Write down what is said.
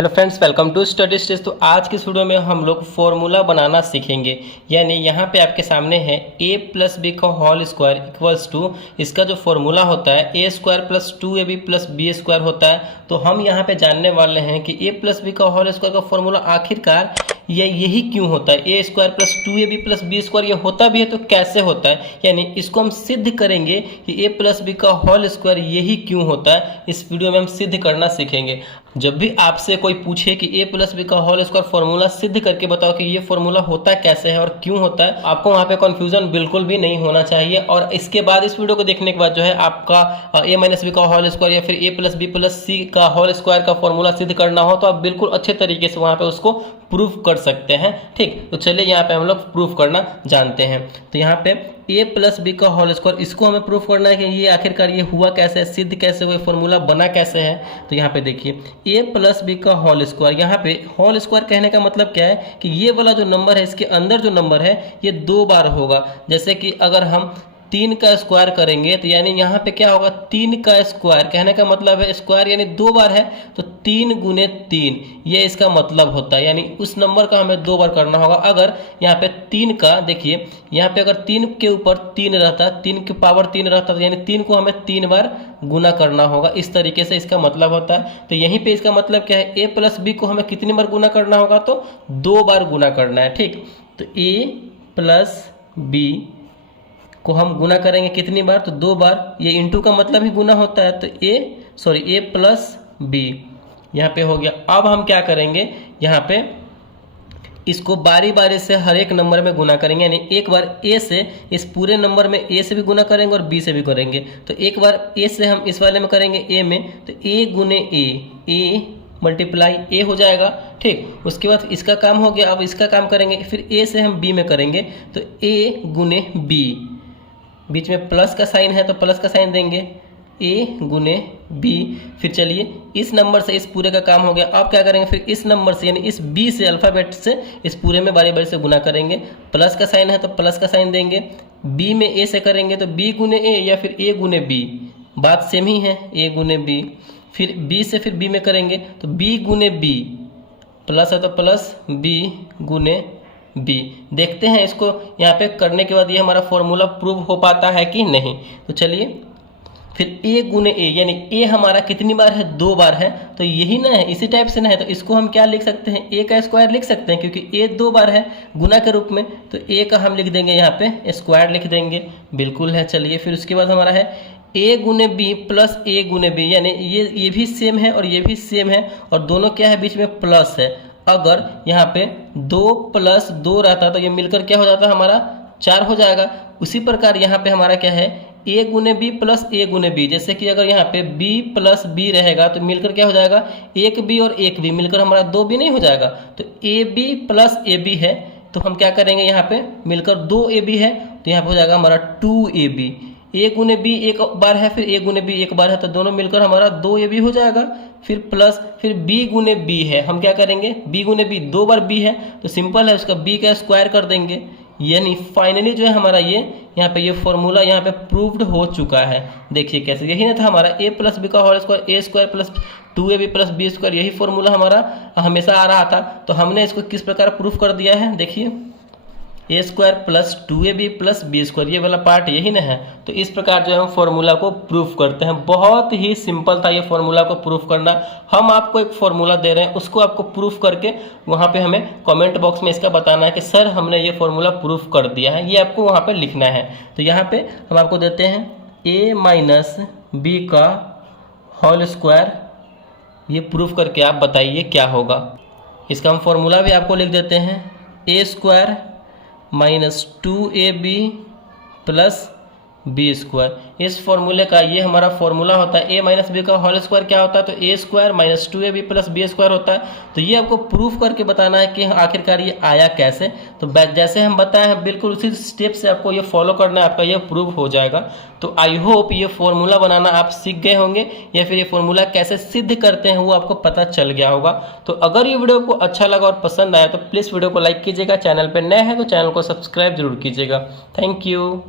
Hello friends, welcome to study stage. तो आज की इस वीडियो में हम लोग फॉर्मूला बनाना सीखेंगे। यानी यहाँ पे आपके सामने है a प्लस बी का होल स्क्वायर इक्वल्स टू इसका जो फॉर्मूला होता है A square plus 2ab plus B square होता है। तो हम यहाँ पे जानने वाले हैं कि a प्लस बी का होल स्क्वायर का फॉर्मूला आखिरकार यही क्यों होता है। A square plus 2ab plus B square ये होता भी है तो कैसे होता है, यानी इसको हम सिद्ध करेंगे कि a प्लस बी का होल स्क्वायर यही क्यों होता है। इस वीडियो में हम सिद्ध करना सीखेंगे। जब भी आपसे कोई पूछे कि a प्लस बी का होल स्क्वायर फॉर्मूला सिद्ध करके बताओ कि ये फॉर्मूला होता कैसे है और क्यों होता है, आपको वहाँ पे कंफ्यूजन बिल्कुल भी नहीं होना चाहिए। और इसके बाद इस वीडियो को देखने के बाद जो है आपका a माइनस बी का होल स्क्वायर या फिर a प्लस बी प्लस सी का होल स्क्वायर का फॉर्मूला सिद्ध करना हो तो आप बिल्कुल अच्छे तरीके से वहाँ पे उसको प्रूफ कर सकते हैं। ठीक, तो चलिए यहाँ पे हम लोग प्रूफ करना जानते हैं। तो यहाँ पे a प्लस बी का होल स्क्वायर इसको हमें प्रूफ करना है कि ये आखिरकार ये हुआ कैसे है, सिद्ध कैसे हुआ, फॉर्मूला बना कैसे है। तो यहाँ पे देखिए a प्लस बी का होल स्क्वायर, यहाँ पे होल स्क्वायर कहने का मतलब क्या है कि ये वाला जो नंबर है इसके अंदर जो नंबर है ये 2 बार होगा। जैसे कि अगर हम 3 का स्क्वायर करेंगे तो यानी यहाँ पे क्या होगा 3 का स्क्वायर, कहने का मतलब है स्क्वायर यानी 2 बार है तो 3 गुने 3 ये इसका मतलब होता है। यानी उस नंबर का हमें 2 बार करना होगा। अगर यहाँ पे 3 का देखिए यहाँ पे अगर 3 के ऊपर 3 रहता, 3 की पावर 3 रहता तो यानी 3 को हमें 3 बार गुना करना होगा। इस तरीके से इसका मतलब होता है। तो यहीं पे इसका मतलब क्या है, a प्लस बी को हमें कितनी बार गुना करना होगा तो 2 बार गुना करना है। ठीक, तो a प्लस बी को हम गुना करेंगे कितनी बार तो 2 बार। ये इंटू का मतलब ही गुना होता है। तो a प्लस बी यहाँ पे हो गया। अब हम क्या करेंगे, यहाँ पे इसको बारी बारी से हर एक नंबर में गुना करेंगे। यानी एक बार a से इस पूरे नंबर में a से भी गुना करेंगे और b से भी करेंगे। तो एक बार a से हम इस वाले में करेंगे a में तो a गुने a मल्टीप्लाई a हो जाएगा। ठीक, उसके बाद इसका काम हो गया। अब इसका काम करेंगे, फिर a से हम b में करेंगे तो a गुने b, बीच में प्लस का साइन है तो प्लस का साइन देंगे a गुने b। फिर चलिए इस नंबर से इस पूरे का काम हो गया। अब क्या करेंगे, फिर इस नंबर से यानी इस b से अल्फ़ाबेट से इस पूरे में बारी बारी से गुना करेंगे। प्लस का साइन है तो प्लस का साइन देंगे। b में a से करेंगे तो b गुने a या फिर a गुने b, बात सेम ही है, a गुने b। फिर b से फिर b में करेंगे तो b गुने b, प्लस है तो प्लस b गुने b। देखते हैं इसको यहाँ पे करने के बाद ये हमारा फॉर्मूला प्रूव हो पाता है कि नहीं। तो चलिए फिर a गुने a, यानी a हमारा कितनी बार है 2 बार है। तो यही ना है, इसी टाइप से ना है तो इसको हम क्या लिख सकते हैं, a का स्क्वायर लिख सकते हैं क्योंकि a 2 बार है गुना के रूप में। तो a का हम लिख देंगे यहाँ पे स्क्वायर लिख देंगे, बिल्कुल है। चलिए फिर उसके बाद हमारा है a गुने b प्लस a गुने b, यानी ये भी सेम है और ये भी सेम है और दोनों क्या है बीच में प्लस है। अगर यहाँ पे 2 प्लस 2 रहता तो ये मिलकर क्या हो जाता हमारा 4 हो जाएगा। उसी प्रकार यहाँ पे हमारा क्या है a गुने b प्लस a गुने b, जैसे कि अगर यहाँ पे b प्लस b रहेगा तो मिलकर क्या हो जाएगा 1b और 1b मिलकर हमारा 2b नहीं हो जाएगा। तो ab प्लस ab है तो हम क्या करेंगे यहाँ पे मिलकर 2ab है तो यहाँ पे हो जाएगा हमारा 2ab। a गुने b एक बार है फिर a गुने b एक बार है तो दोनों मिलकर हमारा 2ab हो जाएगा। फिर प्लस फिर b गुने b है, हम क्या करेंगे b गुने b 2 बार b है तो सिंपल है उसका b का स्क्वायर कर देंगे। यानी फाइनली जो है हमारा ये यहाँ पे ये फॉर्मूला यहाँ पे प्रूव्ड हो चुका है। देखिए कैसे, यही ना था हमारा a प्लस बी का whole square a square plus 2ab plus b square, यही फॉर्मूला हमारा हमेशा आ रहा था। तो हमने इसको किस प्रकार प्रूफ कर दिया है, देखिए a square plus 2ab plus B square, ये वाला पार्ट यही ना है। तो इस प्रकार जो है हम फॉर्मूला को प्रूफ करते हैं। बहुत ही सिंपल था ये फॉर्मूला को प्रूफ करना। हम आपको एक फॉर्मूला दे रहे हैं, उसको आपको प्रूफ करके वहाँ पे हमें कमेंट बॉक्स में इसका बताना है कि सर हमने ये फॉर्मूला प्रूफ कर दिया है, ये आपको वहाँ पे लिखना है। तो यहाँ पे हम आपको देते हैं a माइनस बी का होल स्क्वायर, ये प्रूफ करके आप बताइए क्या होगा। इसका हम फॉर्मूला भी आपको लिख देते हैं a square minus 2ab plus B square. इस फॉर्मूले का ये हमारा फॉर्मूला होता है। a माइनस बी का होल स्क्वायर क्या होता है तो a square minus 2ab plus B square होता है। तो ये आपको प्रूफ करके बताना है कि आखिरकार ये आया कैसे। तो जैसे हम बताए हैं बिल्कुल उसी स्टेप से आपको ये फॉलो करना है, आपका ये प्रूफ हो जाएगा। तो आई होप ये फॉर्मूला बनाना आप सीख गए होंगे या फिर ये फॉर्मूला कैसे सिद्ध करते हैं वो आपको पता चल गया होगा। तो अगर ये वीडियो को अच्छा लगा और पसंद आया तो प्लीज़ वीडियो को लाइक कीजिएगा, चैनल पर नए हैं तो चैनल को सब्सक्राइब जरूर कीजिएगा। Thank you.